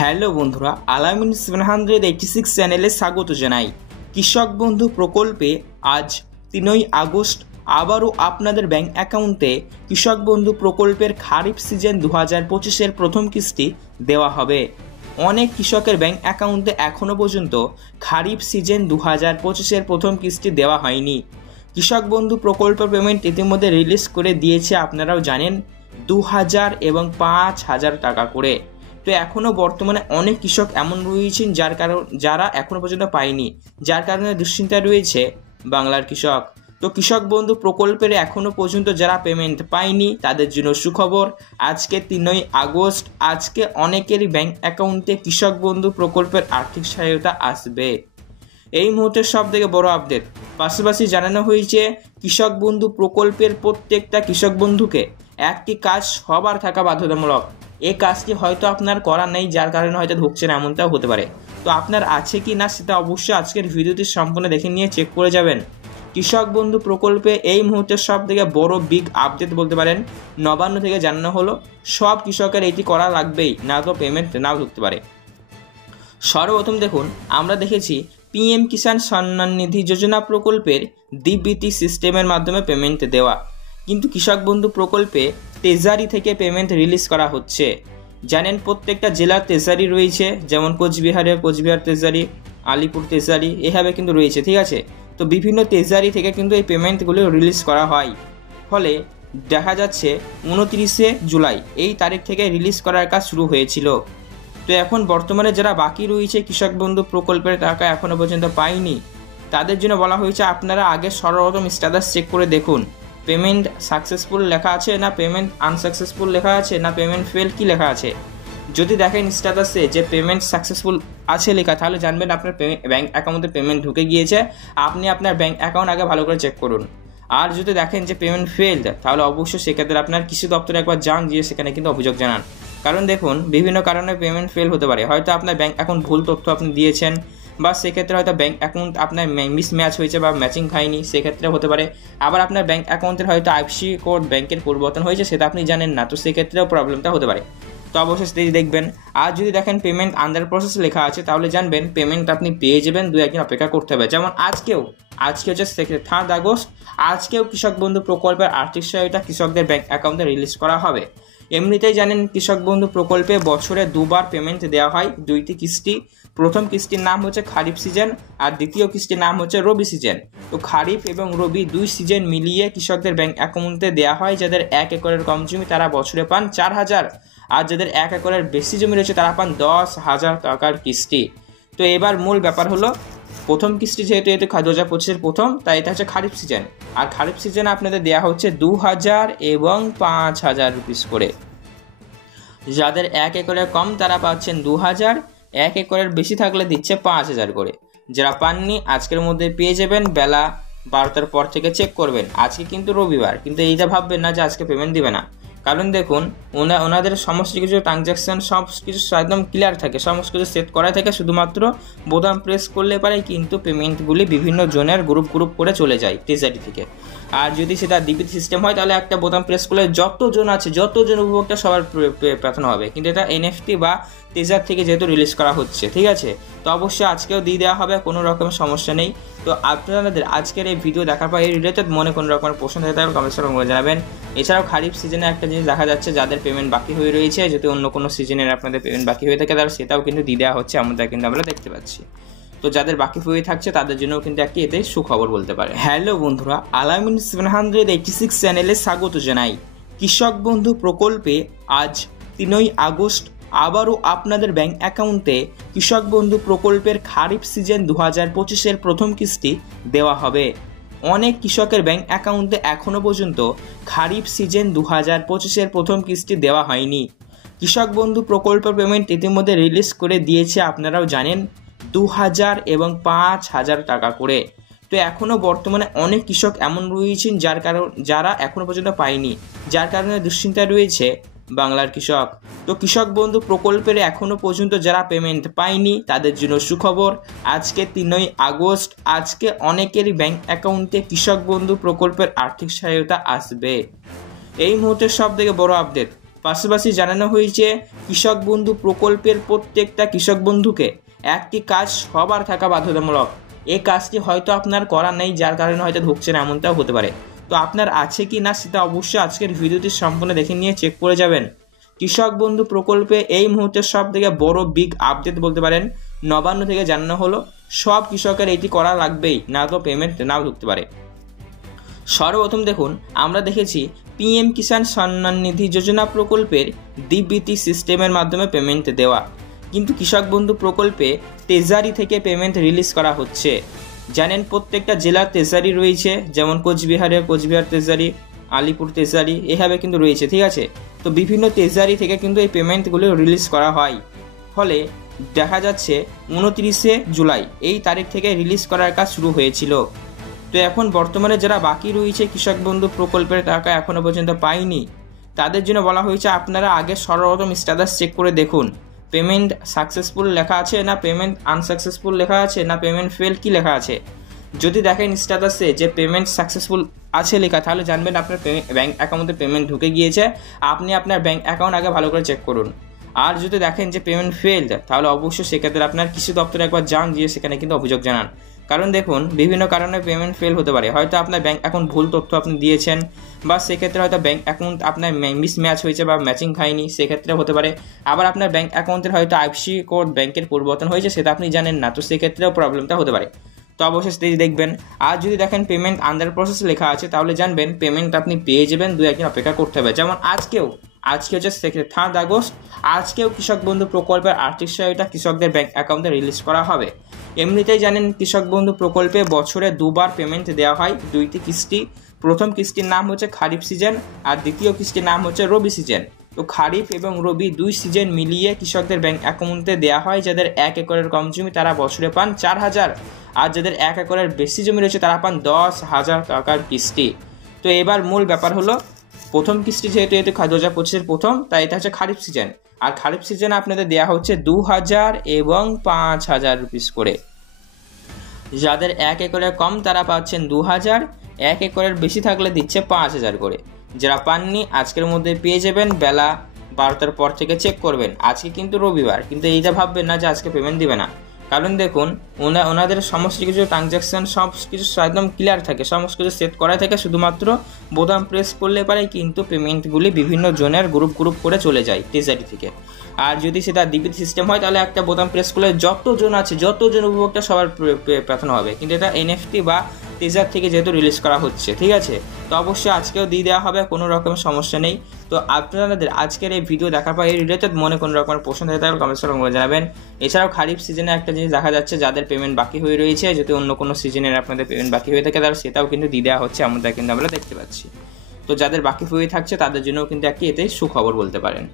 Hello বন্ধুরা, আলামিন 786 চ্যানেলে স্বাগত জানাই। কৃষক বন্ধু প্রকল্পে আজ 3 আগস্ট আবারও আপনাদের ব্যাংক অ্যাকাউন্টে কৃষক বন্ধু প্রকল্পের খারিফ সিজন 2025-এর প্রথম কিস্তি দেওয়া হবে। অনেক কৃষকের ব্যাংক অ্যাকাউন্টে এখনও পর্যন্ত খারিফ সিজন 2025-এর প্রথম কিস্তি দেওয়া হয়নি। কৃষক বন্ধু প্রকল্পের পেমেন্ট ইতিমধ্যে রিলিজ করে দিয়েছে, আপনারাও জানেন, 2000 এবং 5000 টাকা করে। তো এখনও বর্তমানে অনেক কৃষক এমন রয়েছেন যারা এখনও পর্যন্ত পায়নি, যার কারণে দুশ্চিন্তায় রয়েছে বাংলার কৃষক। তো কৃষক বন্ধু প্রকল্পের এখনও পর্যন্ত যারা পেমেন্ট পায়নি তাদের জন্য সুখবর। আজকে 3 আগস্ট আজকে অনেকেরই ব্যাংক অ্যাকাউন্টে কৃষক বন্ধু প্রকল্পের আর্থিক সহায়তা আসবে। এই মুহূর্তের সব থেকে বড় আপডেট, পাশাপাশি জানানো হয়েছে কৃষক বন্ধু প্রকল্পের প্রত্যেকটা কৃষক বন্ধুকে একটি কাজ সবার থাকা বাধ্যতামূলক। এই কাজটি হয়তো আপনার করা নেই, যার কারণে হয়তো ঢুকছেন, এমনটাও হতে পারে। তো আপনার আছে কি না সেটা অবশ্যই আজকের ভিডিওটি সম্পূর্ণ দেখে নিয়ে চেক করে যাবেন। কৃষক বন্ধু প্রকল্পে এই মুহূর্তের সব থেকে বড় বিগ আপডেট বলতে পারেন, নবান্ন থেকে জানানো হলো সব কৃষকের এটি করা লাগবেই, না তো পেমেন্ট নাও ঢুকতে পারে। সর্বপ্রথম দেখুন, আমরা দেখেছি পিএম কিষাণ সম্মান নিধি যোজনা প্রকল্পের ডিবিটি সিস্টেমের মাধ্যমে পেমেন্ট দেওয়া, কিন্তু কৃষক বন্ধু প্রকল্পে ট্রেজারি থেকে পেমেন্ট রিলিজ করা হচ্ছে। জানেন প্রত্যেকটা জেলার ট্রেজারি রয়েছে, যেমন কোচবিহার ট্রেজারি, আলিপুর ট্রেজারি, এভাবে কিন্তু রয়েছে, ঠিক আছে। তো বিভিন্ন ট্রেজারি থেকে কিন্তু এই পেমেন্টগুলো রিলিজ করা হয়। ফলে দেখা যাচ্ছে 29শে জুলাই এই তারিখ থেকে রিলিজ করার কাজ শুরু হয়েছিল। তো এখন বর্তমানে যারা বাকি রয়েছে কৃষক বন্ধু প্রকল্পের টাকা এখনও পর্যন্ত পায়নি, তাদের জন্য বলা হয়েছে আপনারা আগে সর্বপ্রথম স্ট্যাটাস চেক করে দেখুন, পেমেন্ট সাকসেসফুল লেখা আছে না পেমেন্ট আনসাকসেসফুল লেখা আছে না পেমেন্ট ফেল কি লেখা আছে। যদি দেখেন স্ট্যাটাসে যে পেমেন্ট সাকসেসফুল আছে লেখা, তাহলে জানবেন আপনার ব্যাংক অ্যাকাউন্টে পেমেন্ট ঢুকে গিয়েছে। আপনি আপনার ব্যাংক অ্যাকাউন্ট আগে ভালো করে চেক করুন। আর যদি দেখেন যে পেমেন্ট ফেলড, তাহলে অবশ্যই সেক্ষেত্রে আপনার কৃষি দপ্তরে একবার যান, গিয়ে সেখানে কিন্তু অভিযোগ জানান। কারণ দেখুন বিভিন্ন কারণে পেমেন্ট ফেল হতে পারে, হয়তো আপনার ব্যাংক অ্যাকাউন্ট ভুল তথ্য আপনি দিয়েছেন, বা সেক্ষেত্রে হয়তো ব্যাংক অ্যাকাউন্ট আপনার মিসম্যাচ হয়েছে বা ম্যাচিং খায়নি, সেক্ষেত্রে হতে পারে। আবার আপনার ব্যাংক অ্যাকাউন্টের হয়তো আইএফএসসি কোড ব্যাংকের পরিবর্তন হয়েছে, সেটা আপনি জানেন না, তো সেক্ষেত্রেও প্রবলেমটা হতে পারে। তো অবশ্যই সেটি দেখবেন। আর যদি দেখেন পেমেন্ট আন্ডার প্রসেস লেখা আছে, তাহলে জানবেন পেমেন্ট আপনি পেয়ে যাবেন, 2-1 অপেক্ষা করতে হবে। যেমন আজকে হচ্ছে 3 আগস্ট, আজকেও কৃষক বন্ধু প্রকল্পের আর্থিক সহায়তা কৃষকদের ব্যাংক অ্যাকাউন্টে রিলিজ করা হবে। এমনিতেই জানেন কৃষক বন্ধু প্রকল্পে বছরে 2বার পেমেন্ট দেওয়া হয়, 2টি কিস্তি। প্রথম কিস্তির নাম হচ্ছে খারিফ সিজন, আর দ্বিতীয় কিস্তির নাম হচ্ছে রবি সিজন। তো খারিফ এবং রবি 2 সিজন মিলিয়ে কৃষকদের ব্যাংক অ্যাকাউন্টে দেওয়া হয়। যাদের 1 একরের কম জমি তারা বছরে পান 4000, আর যাদের 1 একরের বেশি জমি রয়েছে তারা পান 10,000 টাকার কিস্তি। তো এবার মূল ব্যাপার হলো, প্রথম কিস্তি যেহেতু 2025-এর প্রথম, তাই এটা হচ্ছে খারিফ সিজন। আর খারিফ সিজনে আপনাদের দেওয়া হচ্ছে 2000 এবং 5000 রুপিস করে। যাদের 1 একরের কম তারা পাচ্ছেন 2000, 1 একরের বেশি থাকলে দিচ্ছে 5000 করে। যারা পাননি আজকের মধ্যে পেয়ে যাবেন, বেলা 12টার পর থেকে চেক করবেন। আজকে কিন্তু রবিবার, কিন্তু এইটা ভাববেন না যে আজকে পেমেন্ট দিবে না। কারণ দেখুন ওনাদের সমস্ত কিছু ট্রানজ্যাকশান সব কিছু একদম ক্লিয়ার থাকে, সমস্ত কিছু সেট করা থাকে, শুধুমাত্র বোতাম প্রেস করলে পারে কিন্তু পেমেন্টগুলি বিভিন্ন জনের গ্রুপ করে চলে যায় ট্রেজারি থেকে। আর যদি সেটা ডিবিটি সিস্টেম হয় তাহলে একটা বোতাম প্রেস করলে যতজন আছে, যতজন উপভোক্তা সবার পাঠানো হবে। কিন্তু এটা এনএফটি বা ট্রেজার থেকে যেহেতু রিলিজ করা হচ্ছে, ঠিক আছে, তো অবশ্যই আজকেও দিয়ে দেওয়া হবে, কোনো রকমের সমস্যা নেই। তো আপনাদের আজকের এই ভিডিও দেখার পর এই রিলেটেড মনে কোনো রকমের প্রশ্ন থাকে তাহলে কমেন্ট করে জানাবেন। এছাড়াও খারিফ সিজনে একটা জিনিস দেখা যাচ্ছে, যাদের পেমেন্ট বাকি হয়ে রয়েছে, যদি অন্য কোনো সিজনের আপনাদের পেমেন্ট বাকি হয়ে থাকে তাহলে সেটাও কিন্তু দিয়ে দেওয়া হচ্ছে, এমনটা কিন্তু আমরা দেখতে পাচ্ছি। তো যাদের বাকি হয়ে থাকছে তাদের জন্য কিন্তু একটি এতে সুখবর বলতে পারে। হ্যালো বন্ধুরা, আলামিন 786 চ্যানেলে স্বাগত জানাই। কৃষক বন্ধু প্রকল্পে আজ 3 আগস্ট আবারও আপনাদের ব্যাংক অ্যাকাউন্টে কৃষক বন্ধু প্রকল্পের খারিফ সিজন 2025-এর প্রথম কিস্তি দেওয়া হবে। অনেক কৃষকের ব্যাংক অ্যাকাউন্টে এখনও পর্যন্ত খারিফ সিজন 2025-এর প্রথম কিস্তি দেওয়া হয়নি। কৃষক বন্ধু প্রকল্পের পেমেন্ট ইতিমধ্যে রিলিজ করে দিয়েছে, আপনারাও জানেন, 2000 এবং 5000 টাকা করে। তো এখনও বর্তমানে অনেক কৃষক এমন রয়েছেন যারা এখনও পর্যন্ত পায়নি, যার কারণে দুশ্চিন্তায় রয়েছে বাংলার কৃষক। তো কৃষক বন্ধু প্রকল্পের এখনও পর্যন্ত যারা পেমেন্ট পায়নি তাদের জন্য সুখবর। আজকে 3 আগস্ট আজকে অনেকেরই ব্যাংক অ্যাকাউন্টে কৃষক বন্ধু প্রকল্পের আর্থিক সহায়তা আসবে। এই মুহূর্তের সব থেকে বড় আপডেট, পাশাপাশি জানানো হয়েছে কৃষক বন্ধু প্রকল্পের প্রত্যেকটা কৃষক বন্ধুকে একটি কাজ সবার থাকা বাধ্যতামূলক। এই কাজটি হয়তো আপনার করা নেই, যার কারণে হয়তো ঢুকছে না, এমনটাও হতে পারে। তো আপনার আছে কি না সেটা অবশ্যই আজকের ভিডিওটি সম্পূর্ণ দেখে নিয়ে চেক করে যাবেন। কৃষক বন্ধু প্রকল্পে এই মুহূর্তে সব থেকে বড় বিগ আপডেট বলতে পারেন, নবান্ন থেকে জানানো হলো সব কৃষকের এটি করা লাগবেই, না তো পেমেন্ট নাও ঢুকতে পারে। সর্বপ্রথম দেখুন, আমরা দেখেছি পিএম কিষাণ সম্মান নিধি যোজনা প্রকল্পের ডিবিটি সিস্টেমের মাধ্যমে পেমেন্ট দেওয়া, কিন্তু কৃষক বন্ধু প্রকল্পে ট্রেজারি থেকে পেমেন্ট রিলিজ করা হচ্ছে। জানেন প্রত্যেকটা জেলার ট্রেজারি রয়েছে, যেমন কোচবিহার ট্রেজারি, আলিপুর ট্রেজারি, এভাবে কিন্তু রয়েছে, ঠিক আছে। তো বিভিন্ন ট্রেজারি থেকে কিন্তু এই পেমেন্টগুলো রিলিজ করা হয়। ফলে দেখা যাচ্ছে 29শে জুলাই এই তারিখ থেকে রিলিজ করার কাজ শুরু হয়েছিল। তো এখন বর্তমানে যারা বাকি রয়েছে কৃষক বন্ধু প্রকল্পের টাকা এখনও পর্যন্ত পায়নি, তাদের জন্য বলা হয়েছে আপনারা আগে সর্বপ্রথম স্ট্যাটাস চেক করে দেখুন পেমেন্ট সাকসেসফুল লেখা আছে না পেমেন্ট আনসাকসেসফুল লেখা আছে না পেমেন্ট ফেল কি লেখা আছে। যদি দেখেন স্ট্যাটাসে যে পেমেন্ট সাকসেসফুল আছে লেখা, তাহলে জানবেন আপনার ব্যাঙ্ক অ্যাকাউন্টে পেমেন্ট ঢুকে গিয়েছে। আপনি আপনার ব্যাঙ্ক অ্যাকাউন্ট আগে ভালো করে চেক করুন। আর যদি দেখেন যে পেমেন্ট ফেলড, তাহলে অবশ্যই সেক্ষেত্রে আপনার কৃষি দপ্তরে একবার যান, গিয়ে সেখানে কিন্তু অভিযোগ জানান। কারণ দেখুন বিভিন্ন কারণে পেমেন্ট ফেল হতে পারে, হয়তো আপনার ব্যাঙ্ক অ্যাকাউন্ট ভুল তথ্য আপনি দিয়েছেন, বা সেক্ষেত্রে হয়তো ব্যাঙ্ক অ্যাকাউন্ট আপনার মিসম্যাচ হয়েছে বা ম্যাচিং খায়নি, সেক্ষেত্রে হতে পারে। আবার আপনার ব্যাঙ্ক অ্যাকাউন্টের হয়তো আইএফএসসি কোড ব্যাঙ্কের পরিবর্তন হয়েছে, সেটা আপনি জানেন না, তো সেক্ষেত্রেও প্রবলেমটা হতে পারে। তো অবশ্যই সেটি দেখবেন। আর যদি দেখেন পেমেন্ট আন্ডার প্রসেস লেখা আছে, তাহলে জানবেন পেমেন্ট আপনি পেয়ে যাবেন, 2-1 দিন অপেক্ষা করতে হবে। যেমন আজকে হচ্ছে 3 আগস্ট, আজকেও কৃষক বন্ধু প্রকল্পের আর্থিক সহায়তা কৃষকদের ব্যাঙ্ক অ্যাকাউন্টে রিলিজ করা হবে। এমনিতেই জানেন কৃষক বন্ধু প্রকল্পে বছরে 2বার পেমেন্ট দেওয়া হয়, 2টি কিস্তি। প্রথম কিস্তির নাম হচ্ছে খারিফ সিজন, আর দ্বিতীয় কিস্তির নাম হচ্ছে রবি সিজন। তো খারিফ এবং রবি 2 সিজন মিলিয়ে কৃষকদের ব্যাঙ্ক অ্যাকাউন্টে দেওয়া হয়। যাদের 1 একরের কম জমি তারা বছরে পান 4,000, আর যাদের 1 একরের বেশি জমি রয়েছে তারা পান 10,000 টাকার কিস্তি। তো এবার মূল ব্যাপার হলো, প্রথম কিস্তি যেহেতু 2025-এর প্রথম, তাই এটা হচ্ছে খারিফ সিজন। আর খারিফ সিজনে আপনাদের দেওয়া হচ্ছে 2,000 এবং 5,000 রুপিস করে। যাদের 1 একরের কম তারা পাচ্ছেন 2,000, 1 একরের বেশি থাকলে দিচ্ছে 5,000 করে। যারা পাননি আজকের মধ্যে পেয়ে যাবেন, বেলা 12টার পর থেকে চেক করবেন। আজকে কিন্তু রবিবার, কিন্তু এইটা ভাববেন না যে আজকে পেমেন্ট দিবে না, কারণ দেখুন ওনাদের সমস্ত কিছু ট্রানজ্যাকশান সব কিছু একদম ক্লিয়ার থাকে, সমস্ত কিছু সেট করা থাকে, শুধুমাত্র বোতাম প্রেস করলে পারে কিন্তু পেমেন্টগুলি বিভিন্ন জনের গ্রুপ করে চলে যায় ট্রেজারি থেকে। আর যদি সেটা ডিবিটি সিস্টেম হয়, তাহলে একটা বোতাম প্রেস করলে যতজন আছে, যতজন উপভোক্তা সবার প্রার্থনা হবে। কিন্তু এটা এনএফটি বা ট্রেজার থেকে যেহেতু রিলিজ করা হচ্ছে, ঠিক আছে, তো অবশ্যই আজকেও দিয়ে দেওয়া হবে, কোনো রকমের সমস্যা নেই। তো আপনাদের আজকের এই ভিডিও দেখার পর এই রিলেটেড মনে কোনো রকমের প্রশ্ন থাকে তাহলে কমেন্টস করে জানাবেন। এছাড়াও খারিফ সিজনে একটা জিনিস দেখা যাচ্ছে, যাদের পেমেন্ট বাকি হয়ে রয়েছে, যদি অন্য কোনো সিজনের আপনাদের পেমেন্ট বাকি হয়ে থাকে তাহলে সেটাও কিন্তু দিয়ে দেওয়া হচ্ছে, এমনটা কিন্তু আমরা দেখতে পাচ্ছি। তো যাদের বাকি হয়ে থাকছে তাদের জন্যও কিন্তু একটি এতে সুখবর বলতে পারেন।